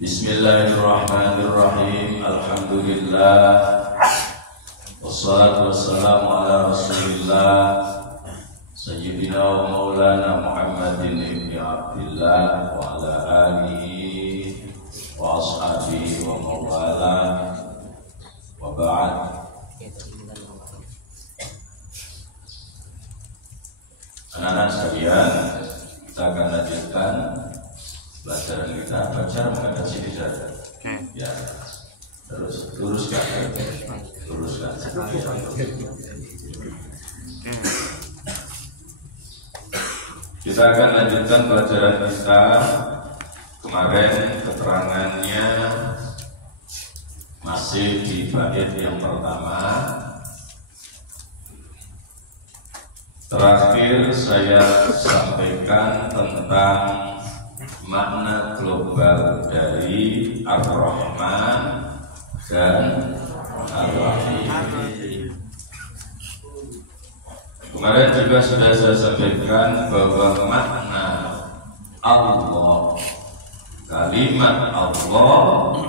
Bismillahirrahmanirrahim. Alhamdulillah. Wassalatu wassalamu ala Rasulillah Sayyidina wa maulana Muhammadin ibn Abdillah wa ala alihi wa ashabihi wa mawala wa ba'd. Anak-anak sekalian, kita akan lanjutkan pelajaran kita. Belajar menghadap sini saja. Ya, terus luruskan. Kita akan lanjutkan pelajaran kita. Kemarin keterangannya masih di bait yang pertama. Terakhir saya sampaikan tentang makna global dari Ar-Rahman dan Ar-Rahim. Kemarin juga sudah saya sampaikan bahwa makna Allah, kalimat Allah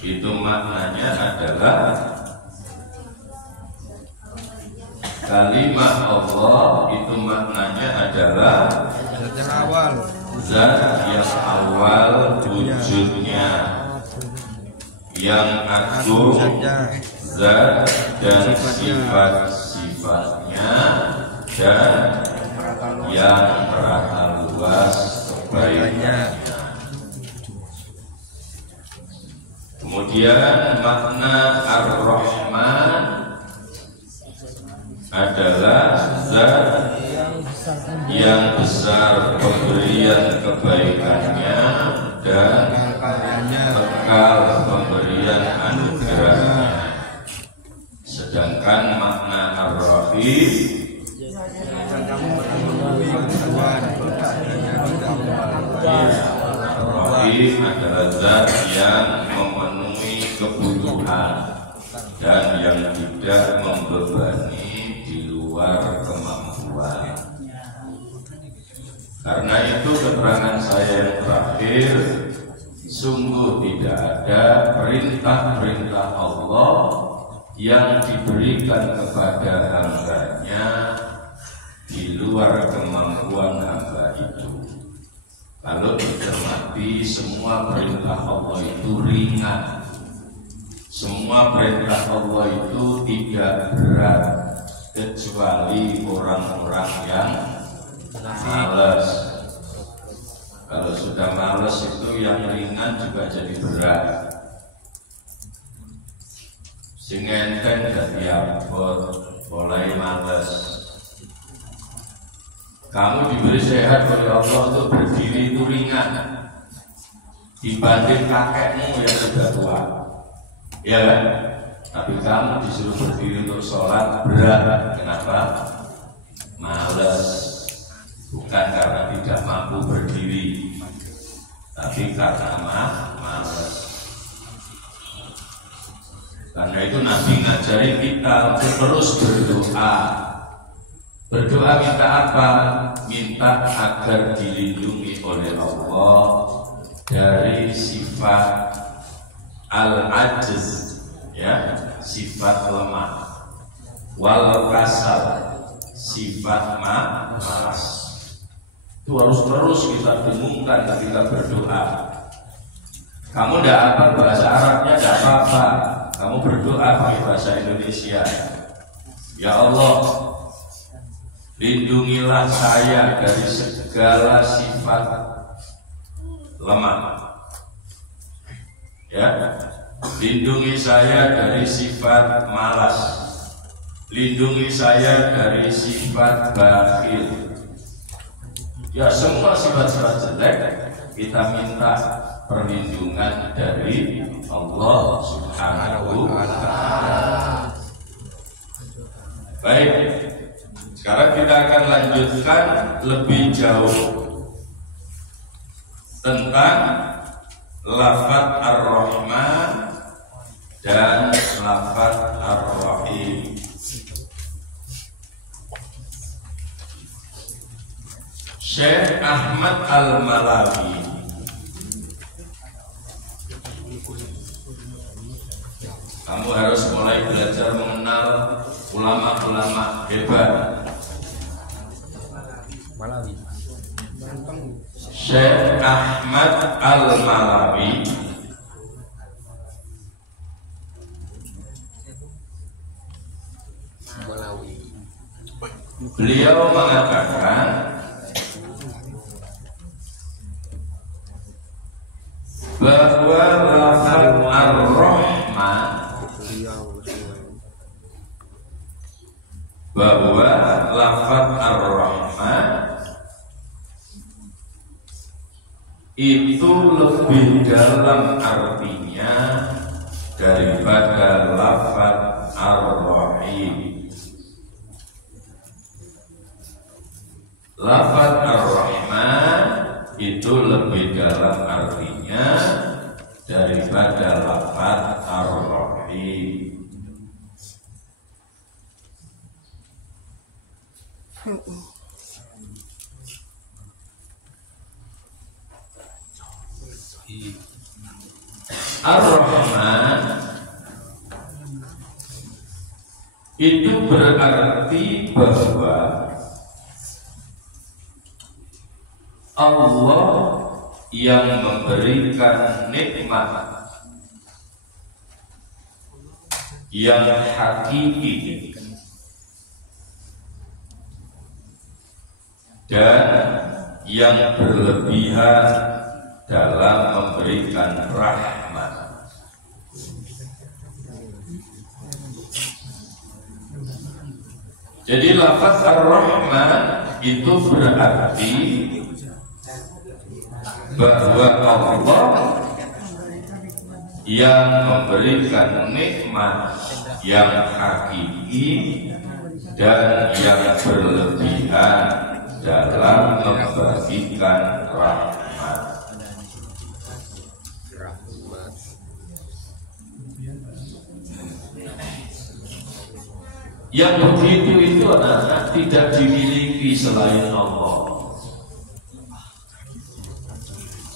itu maknanya adalah kalimat Allah itu maknanya adalah zat yang awal wujudnya, yang agung zat dan sifat-sifatnya, dan yang merata luas kebaikannya. Kemudian makna Ar-Rahman adalah zat yang besar pemberian kebaikannya dan kekal pemberian anugerahnya. Sedangkan makna Ar-Rahim Ar-Rahim adalah zat yang memenuhi kebutuhan dan yang tidak membebani di luar kemampuan. Karena itu keterangan saya yang terakhir, sungguh tidak ada perintah-perintah Allah yang diberikan kepada hambanya di luar kemampuan hamba itu. Kalau dicermati, semua perintah Allah itu ringan, semua perintah Allah itu tidak berat, kecuali orang-orang yang malas. Kalau sudah malas itu yang ringan juga jadi berat. Sing enten dadi abot, mulai malas. Kamu diberi sehat oleh Allah untuk berdiri itu ringan dibanding kakekmu yang sudah tua, ya kan? Tapi kamu disuruh berdiri untuk sholat berat. Kenapa? Malas. Bukan karena tidak mampu berdiri, tapi karena malas. Karena itu Nabi ngajarin kita untuk terus berdoa. Berdoa minta apa? Minta agar dilindungi oleh Allah dari sifat al-ajz, ya, sifat lemah, wal kasal, sifat malas. Itu harus terus kita dengungkan ketika berdoa. Kamu tidak apa bahasa Arabnya, tidak apa-apa. Kamu berdoa pakai bahasa Indonesia. Ya Allah, lindungilah saya dari segala sifat lemah. Ya, lindungi saya dari sifat malas. Lindungi saya dari sifat bakhil. Ya, semua sifat-sifat jelek kita minta perlindungan dari Allah Subhanahu wa ta'ala. Baik, sekarang kita akan lanjutkan lebih jauh tentang lafaz Ar-Rahman dan lafaz Ar-Rahim. Syekh Ahmad Al-Malawi. Kamu harus mulai belajar mengenal ulama-ulama hebat. Syekh Ahmad Al-Malawi beliau mengatakan bahwa lafaz Ar-Rahman, bahwa lafaz Ar-Rahman itu lebih dalam artinya daripada lafaz Ar-Rahim. Lafaz Ar-Rahman itu lebih dalam artinya daripada lafaz Ar-Rahim. Ar-Rahman itu berarti bahwa Allah yang memberikan nikmat yang hakiki dan yang berlebihan dalam memberikan rahmat. Jadi lafaz Ar-Rahman itu berarti bahwa Allah yang memberikan nikmat yang hakiki dan yang berlebihan dalam membagikan rahmat. Yang begitu itu adalah tidak dimiliki selain Allah.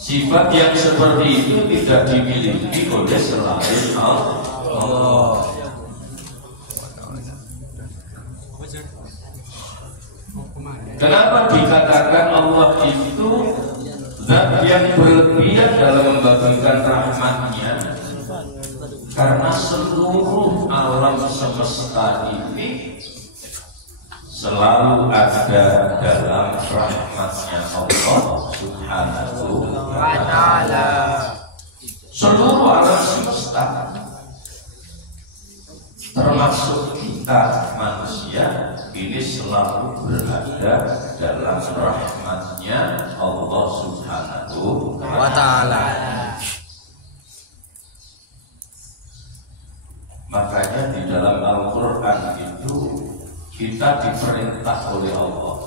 Sifat yang seperti itu tidak dimiliki oleh selain Allah. Kenapa dikatakan Allah itu zat yang berlebihan dalam membagikan rahmatnya? Karena seluruh alam semesta ini selalu ada dalam rahmatnya Allah Subhanahu wa ta'ala. Seluruh alam semesta termasuk kita manusia ini selalu berada dalam rahmatnya Allah Subhanahu wa ta'ala. Makanya di dalam Al-Quran itu kita diperintah oleh Allah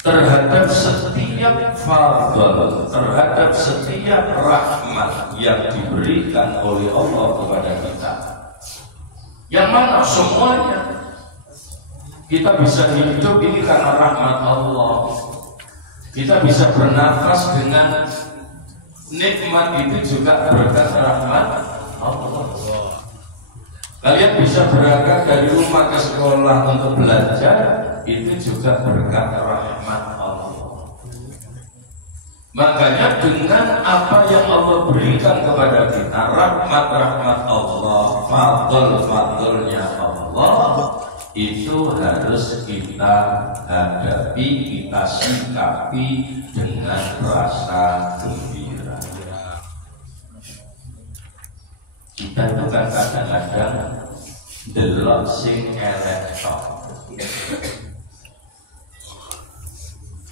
terhadap setiap fadl, terhadap setiap rahmat yang diberikan oleh Allah kepada kita, yang mana semuanya kita bisa hidup ini karena rahmat Allah. Kita bisa bernafas dengan nikmat itu juga berkat rahmat Allah. Kalian bisa berangkat dari rumah ke sekolah untuk belajar, itu juga berkat rahmat Allah. Makanya dengan apa yang Allah berikan kepada kita, rahmat-rahmat Allah, fadl-fadlnya Allah, itu harus kita hadapi, kita sikapi dengan rasa gembira. Kita itu kan kadang-kadang delok sing elek tok.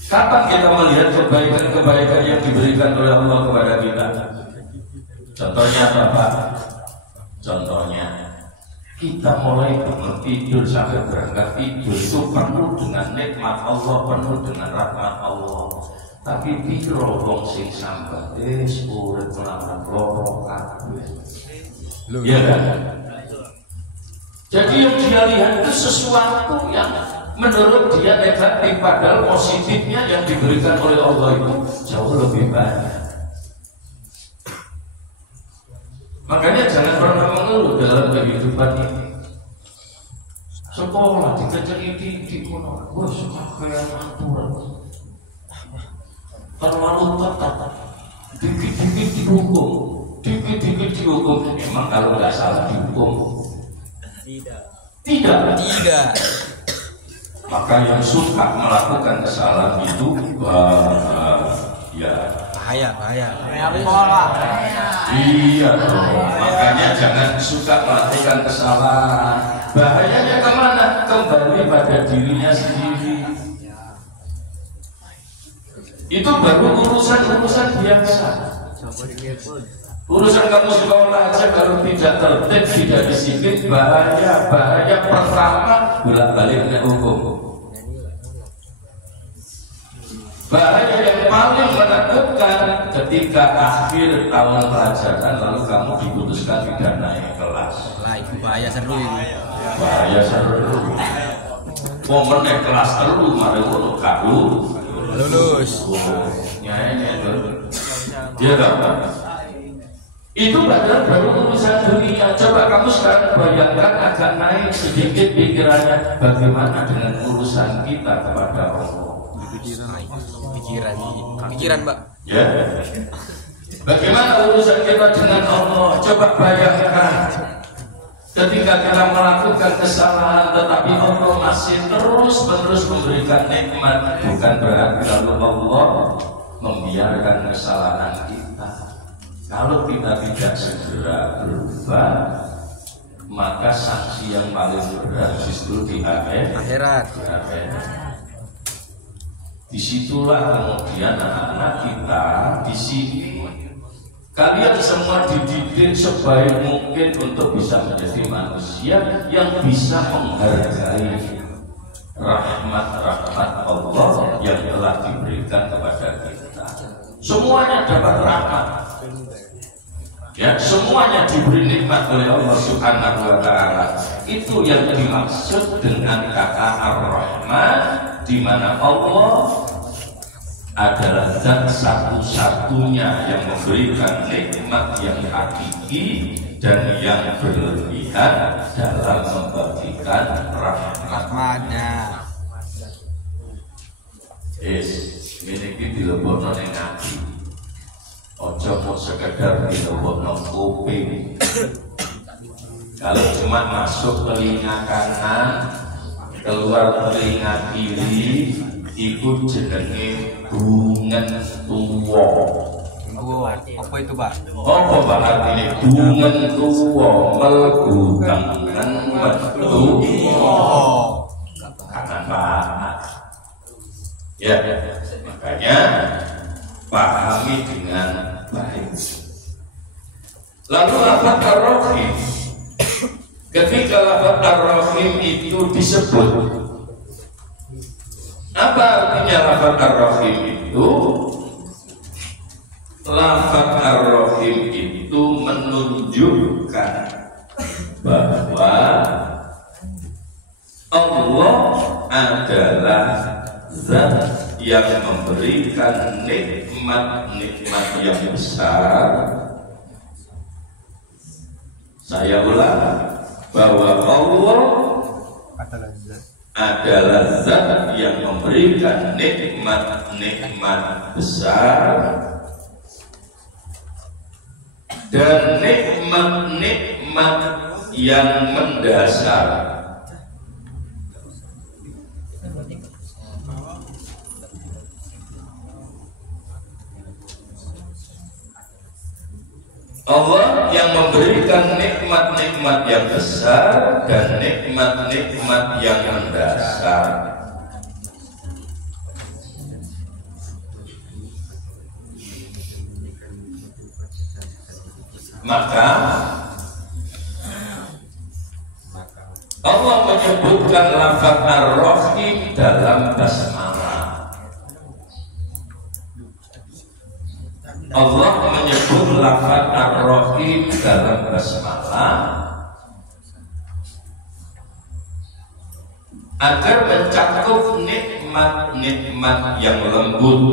Kapan kita melihat kebaikan-kebaikan yang diberikan oleh Allah kepada kita? Contohnya apa, Pak? Contohnya kita mulai bangun tidur sampai berangkat tidur itu penuh dengan nikmat Allah, penuh dengan rahmat Allah. Tapi piro wong sing sambat urip melawan loro kabeh. Ya kan? Jadi yang dia lihat itu sesuatu yang menurut dia negatif, padahal positifnya yang diberikan oleh Allah itu jauh lebih banyak. Makanya jangan pernah mengeluh dalam kehidupan ini. Sekolah dikecil di kono, wah suka kayak aturan, terlalu ketat, dikit-dikit dihukum, dikit-dikit dihukum. Emang kalau nggak salah dihukum? Tidak. Maka yang suka melakukan kesalahan itu ya bahaya. Iya dong. Makanya jangan suka melakukan kesalahan. Bahayanya kemana? Kembali pada dirinya sendiri. Itu baru urusan biasa. Urusan kamu sekolah aja kalau tidak tertib, tidak disiplin, bahaya. Pertama bolak-baliknya hukum. Bahaya yang paling menakutkan ketika akhir tahun pelajaran lalu kamu diputuskan tidak naik kelas. Lah itu bahaya seru ini. Bahaya seru. Mau naik kelas terus, mari untuk kamu lulus. Dia dapat. Itu baru urusan dunia. Coba kamu sekarang bayangkan agak naik sedikit pikirannya, bagaimana dengan urusan kita kepada Allah. Pikiran, Mbak. Ya. Bagaimana urusan kita dengan Allah? Coba bayangkan. Ketika kita melakukan kesalahan, tetapi Allah masih terus-menerus memberikan nikmat, bukan berarti lalu Allah membiarkan kesalahan kita. Kalau kita tidak segera berubah, maka sanksi yang paling berat justru di akhirat. Disitulah kemudian anak-anak kita di sini. Kalian semua dididik sebaik mungkin untuk bisa menjadi manusia yang bisa menghargai rahmat Allah yang telah diberikan kepada kita. Semuanya dapat rahmat. Ya, semuanya diberi nikmat oleh Allah Subhanahu wa Ta'ala. Itu yang dimaksud dengan kata Ar-Rahman, di mana Allah adalah zat satu-satunya yang memberikan nikmat yang hakiki dan yang berlebihan dalam membagikan rahmatnya. Ini dilebokno ning ati. Ojo mau sekedar dilebokno kuping. Kalau cuma masuk telinga kanan, keluar telinga kiri, ikut jenenge bungen tuwa. Apa itu, Pak? Apa berarti ini bungen tuwa? Mlebu tengen metu kanan Pak. Ya, makanya pahami dengan baik. Lalu lafaz ar-rahim. Ketika lafaz ar-rahim itu disebut, apa artinya lafaz ar-rahim itu? Lafaz ar-rahim itu menunjukkan bahwa Allah adalah zat yang memberikan nikmat-nikmat yang besar. Saya ulang, bahwa Allah adalah zat yang memberikan nikmat-nikmat besar dan nikmat-nikmat yang mendasar. Allah yang memberikan nikmat-nikmat yang besar dan nikmat-nikmat yang mendasar. Maka Allah menyebutkan lafaz ar-rahim dalam basmalah. Allah menyebut lafaz ar-rahim dalam basmalah agar mencakup nikmat-nikmat yang lembut,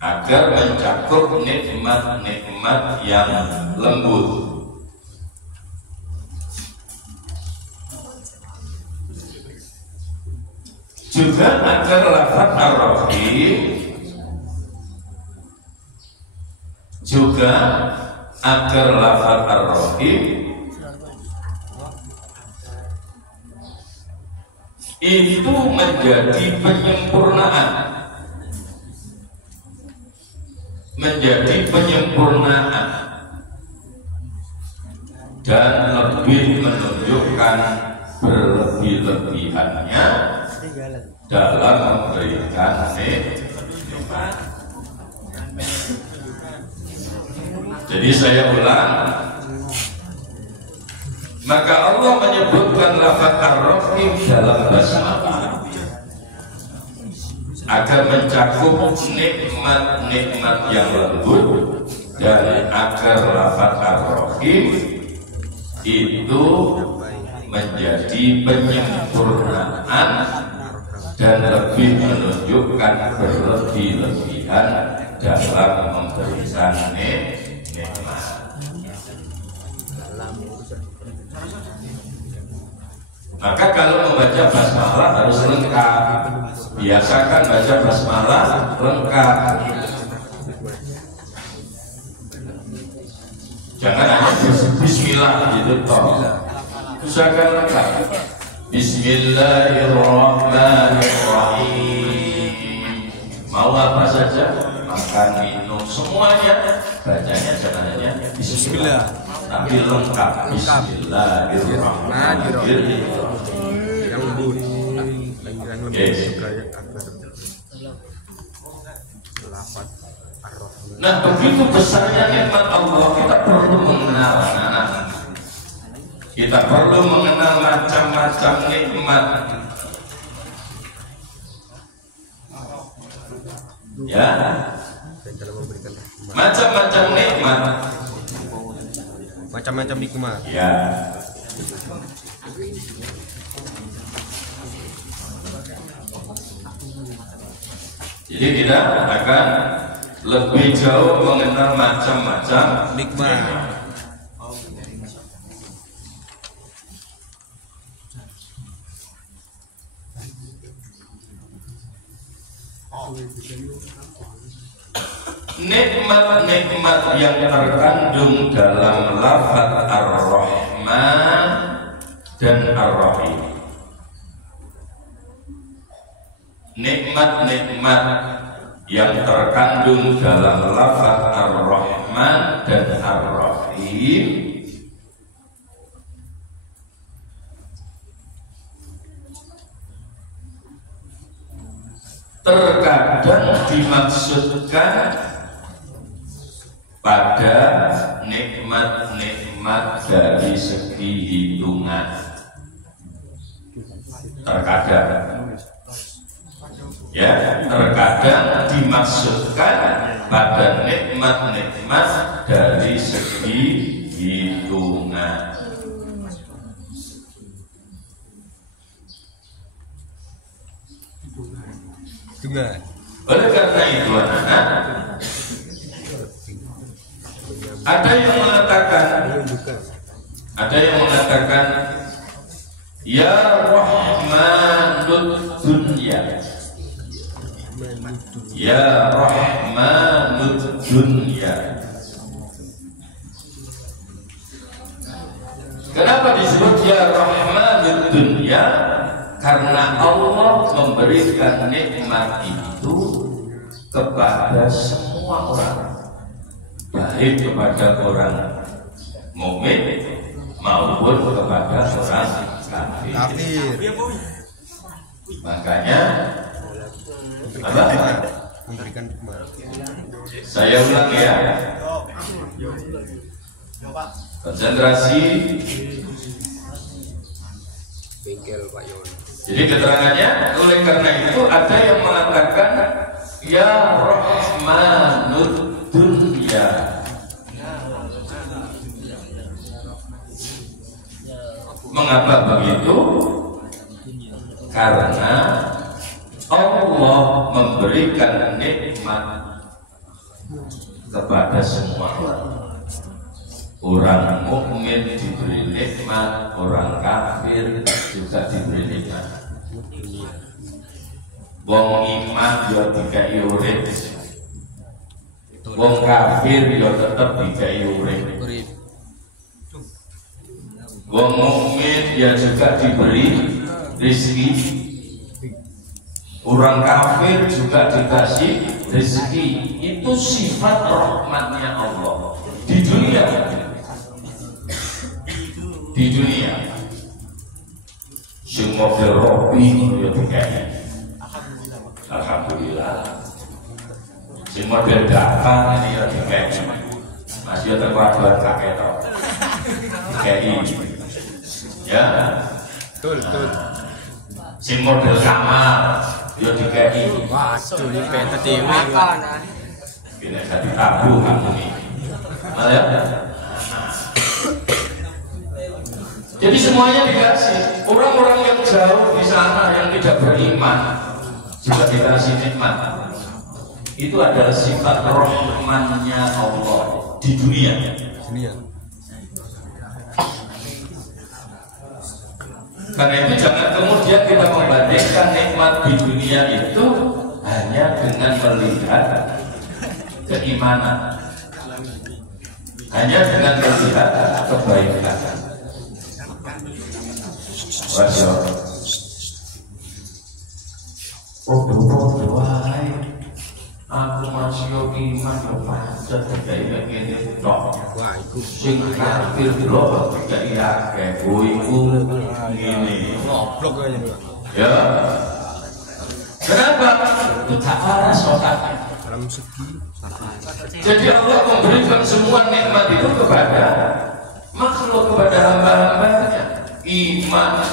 agar mencakup nikmat-nikmat yang lembut, juga agar lafaz ar-rahim, juga agar lafaz ar-rahim itu menjadi penyempurnaan, dan lebih menunjukkan berlebih-lebihannya dalam memberikan nikmat. Jadi saya ulang, maka Allah menyebutkan lafaz ar-rahim dalam basmalah agar mencakup nikmat-nikmat yang lembut, dan agar lafaz ar-rahim itu menjadi penyempurnaan dan lebih menunjukkan berlebih-lebihan dalam memberikan nikmat. Maka kalau membaca basmalah harus lengkap. Biasakan baca basmalah lengkap. Jangan hanya bismillah gitu toh. Usahakan lengkap. Bismillahirrahmanirrahim. Mau apa saja, makan, minum, semuanya bacanya jangan hanya bismillah, tapi lengkap. Bismillahirrahmanirrahim. Yang lembut, yang lembut Nah, begitu besarnya nikmat Allah, kita perlu mengenal. Kita perlu mengenal macam-macam nikmat. Ya, macam-macam nikmat. Macam-macam nikmat. Ya. Jadi kita akan lebih jauh mengenal macam-macam Nikmat. Nikmat-nikmat yang terkandung dalam lafaz ar-Rahman dan ar-Rahim. Nikmat-nikmat yang terkandung dalam lafaz ar-Rahman dan ar-Rahim terkadang dimaksudkan pada nikmat-nikmat dari segi hitungan. Terkadang, ya, terkadang dimaksudkan pada nikmat-nikmat dari segi hitungan. Hitungan. Oleh karena itu anak-anak, ada yang mengatakan ya Rahmanud Dunya, ya Rahmanud Dunya. Kenapa disebut ya Rahmanud Dunya? Karena Allah memberikan nikmat itu kepada semua orang, baik kepada orang mukmin maupun kepada orang kafir. Makanya apa? Memberikan nikmat. Saya ulang ya. Konsentrasi. Bengkel Pak Yon. Jadi keterangannya, oleh karena itu ada yang mengatakan ya Rahmanud Dunya. Mengapa begitu? Karena Allah memberikan nikmat kepada semua orang. Orang mukmin diberi nikmat, orang kafir juga diberi nikmat. Wong iman yo dikai urip, wong kafir yo tetep dikai urip. Wong mukmin ya juga diberi rezeki, orang kafir juga dikasih rezeki. Itu sifat rahmatnya Allah di dunia. Di dunia, sing model Robi ya dikai, alhamdulillah. Sing model Dava ini ya dikai, masih ada kelajuan kakek toh, dikai, ya. Betul. Sing model Kamal ya dikai. Waduh, ini peta dewe. Kita jadi tabu kamu ini, malah. Jadi semuanya dikasih. Orang-orang yang jauh di sana yang tidak beriman juga dikasih nikmat. Itu adalah sifat rahmannya Allah di dunia. Karena itu jangan kemudian kita membandingkan nikmat di dunia itu hanya dengan melihat keimanan, hanya dengan melihat kebaikan. Podo-podo wae aku masih iman yo pancet gawe ngene tok. Wah, iku Sing kafir lho gak akeh iku ngene. goblok aja. Ya. Kenapa? Itu tak waras otaknya. Dalam segi Jadi Allah memberikan semua nikmat itu kepada makhluk, kepada hamba-hambanya. Iman,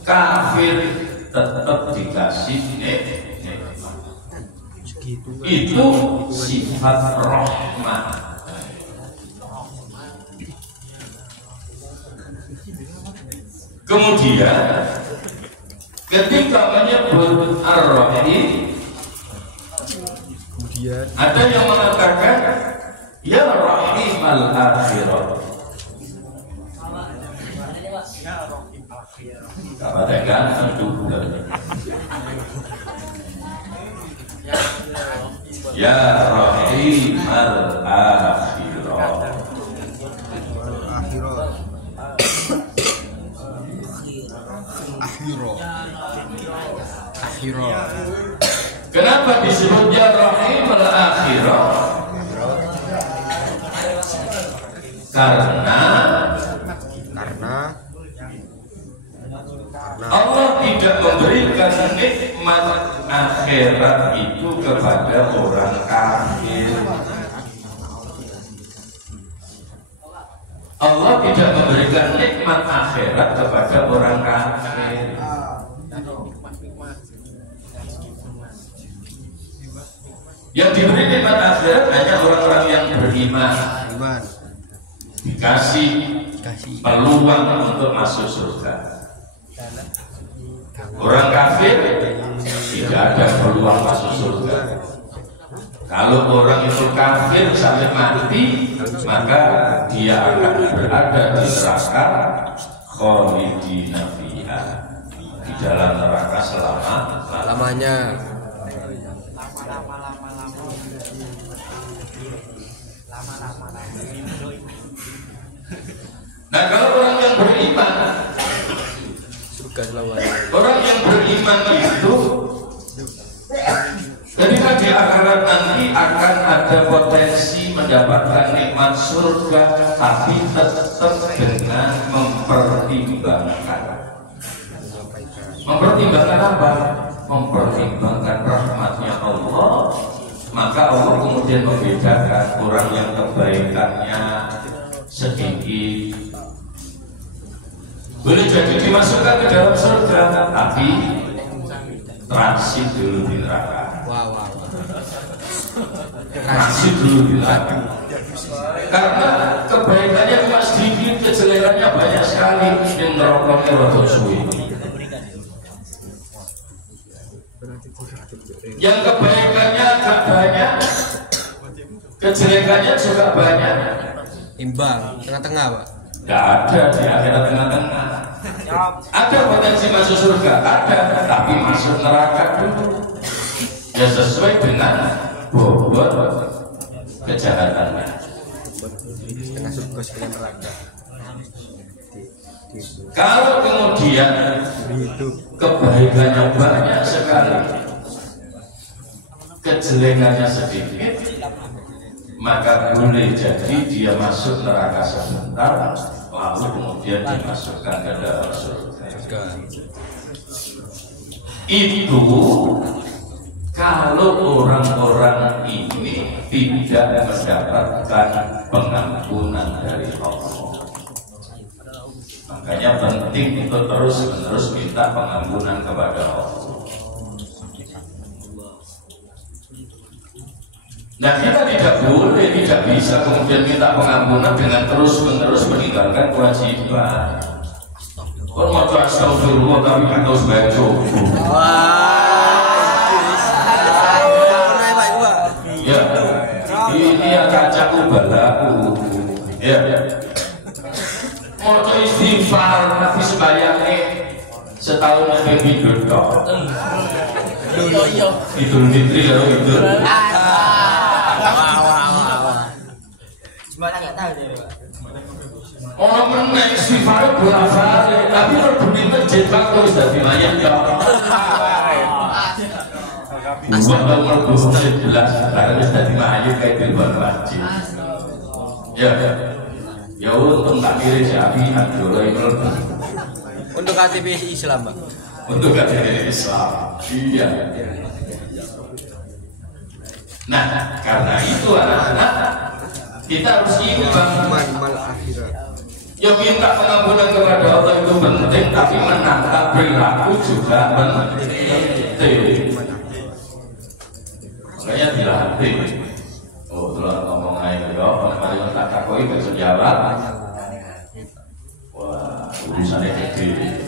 kafir tetap dikasih nikmat. Itu sifat rahmat. Kemudian ketika menyebut Ar-Rahim, ada yang mengatakan ya Rahim al-Akhirah. Katakan tentu ya Rahim al-Akhirah. Akhirah. Kenapa disebut ya Rahim al-Akhirah? Karena Allah tidak memberikan nikmat akhirat itu kepada orang kafir. Allah tidak memberikan nikmat akhirat kepada orang kafir. Yang diberi nikmat akhirat hanya orang-orang yang beriman, dikasih peluang untuk masuk surga. Orang kafir tidak ada peluang masuk surga. Kalau orang itu kafir sampai mati, maka dia akan berada di neraka khalidina fiha, di dalam neraka selama-lamanya. Nah, kalau orang yang beriman, orang yang beriman itu ketika di akhirat nanti akan ada potensi mendapatkan nikmat surga, tapi tetap dengan mempertimbangkan apa? Mempertimbangkan rahmatnya Allah. Maka Allah kemudian membedakan orang yang kebaikannya sedikit boleh jadi dimasukkan ke dalam surga, tapi transit dulu di neraka. Transit dulu di neraka. Karena kebaikannya cuma sedikit, kejelekannya banyak sekali yang merokoknya rada suwi. Yang kebaikannya agak banyak, kejelekannya juga banyak. Imbang, tengah-tengah Pak. Tidak ada di akhirat tengah-tengah. Ada potensi masuk surga, ada, tapi masuk neraka dulu. Ya sesuai dengan bobot kejahatannya. Setengah surga setengah neraka. Kalau kemudian kebaikannya banyak sekali, kejelekannya sedikit, maka boleh jadi dia masuk neraka sebentar, lalu kemudian dimasukkan ke dalam surga. Itu kalau orang-orang ini tidak mendapatkan pengampunan dari Allah. Makanya penting untuk terus-menerus minta pengampunan kepada Allah. Nah, kita tidak boleh, tidak bisa kemudian minta pengampunan dengan terus-menerus meninggalkan kewajiban. Kalau mau astagfirullah tapi kan harus baca. Ya, ini ya kacaku balaku. Ya. Mau istighfar tapi sembayangnya setahun lebih hidup toh. Idul Fitri kalau hidup. Cuma nggak tahu deh Pak. Orang menang istighfar berapa tapi lebih masjid kalau sudah dimayat ya. Buat nomor 11 karena sudah dimayat kayak di luar masjid. Ya. Ya untuk tak kiri Syafi Abdullah itu Untuk KTP Islam Pak. untuk KTP Islam. Iya. Nah, karena itu anak-anak kita harus imbang. Ya minta pengampunan kepada Allah itu penting, tapi menangkap perilaku juga penting. Makanya dilatih. Oh, telah ngomong aja ya, kemarin tak takoi besok jawab. Wah, urusannya gede.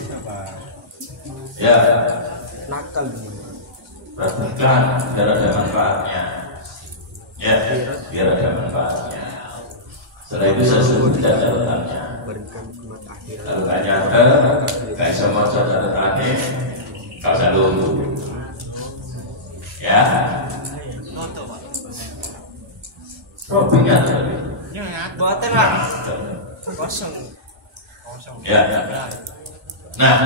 Ya, Nakal. perhatikan biar ada manfaatnya. Ya, biar ada manfaatnya. Setelah itu saya sebutkan catatannya. Kalau tak nyata, kayak semua catatannya, kau dulu. Ya. Robinya tadi. Buatan Pak. Kosong. Ya. Nah,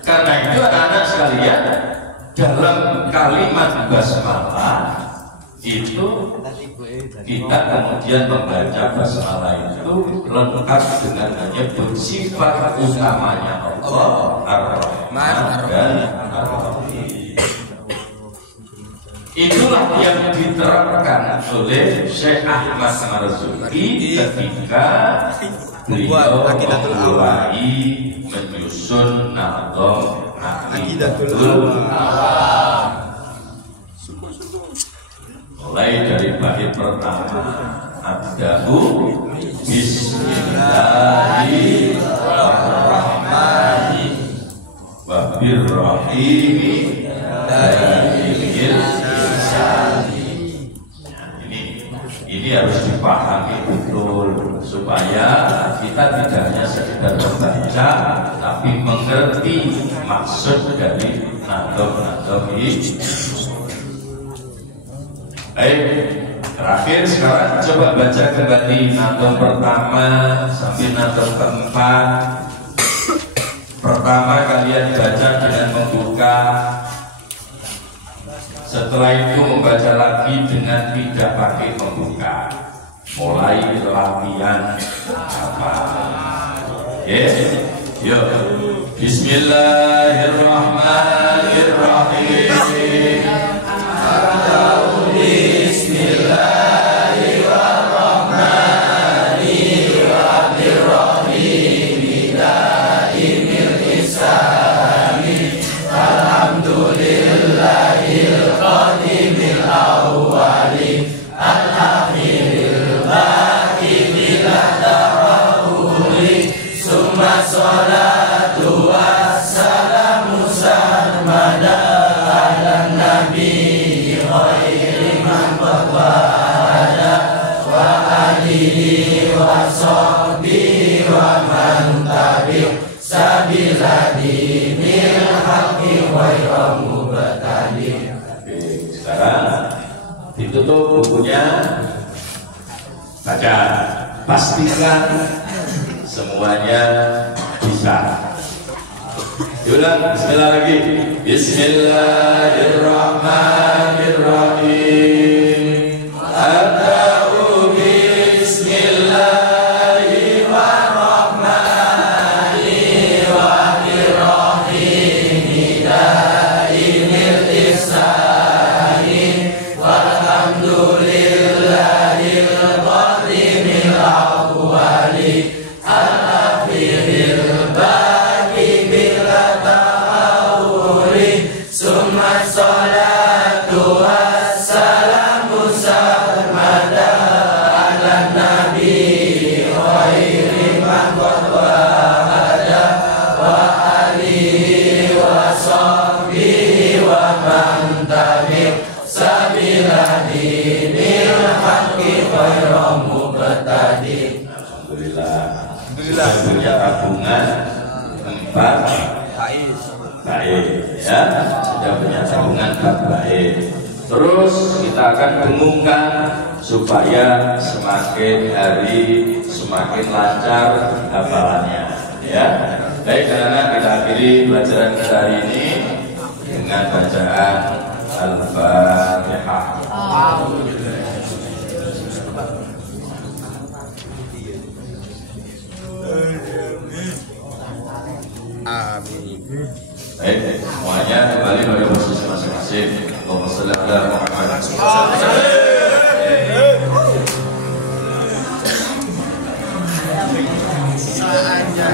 karena itu anak-anak sekalian, dalam kalimat basmalah itu kita kemudian membaca basmalah itu lengkap dengan menyebut sifat utamanya Allah Ar-Rahman dan Ar-Rahim. Itulah yang diterapkan oleh Syekh Ahmad Marzuki ketika beliau memulai menyusun Nadham Aqidatul Awam. Mulai dari bait pertama Abdahu Bismillahirrahmanirrahim wa birrahimi ini harus dipahami betul supaya kita tidak hanya sekedar membaca tapi mengerti maksud dari nadham ini. Baik, terakhir sekarang coba baca kembali nadham pertama sampai nadham keempat. Pertama kalian baca dengan membuka, setelah itu membaca lagi dengan tidak pakai membuka. Mulai latihan apa? Yes, yuk. Bismillahirrahmanirrahim. Sekarang ditutup bukunya, baca, pastikan semuanya bisa. Diulang, bismillah lagi. Bismillahirrahmanirrahim. Abda'u bismillahirrahmanirrahim. Hidainil ihsani walhamdulillahil qadimil awwali al-akhiril baqi bila ta'awuri summa salatu wassalamu sarmada ala nabi khairi man qad wahada wa alihi wa sahbihi wa man tabi' sabila dinil haqqi khairam mubtadi. Alhamdulillah. Sudah punya tabungan 4 baik ya, sudah punya tabungan 4 baik. Terus kita akan dengungkan supaya semakin hari semakin lancar hafalannya ya. Baik, karena kita akhiri pelajaran kita hari ini dengan bacaan Al-Fatihah. Amin. Baik, semuanya kembali pada posisi masing-masing. Allahumma shalli ala Muhammad. Saatnya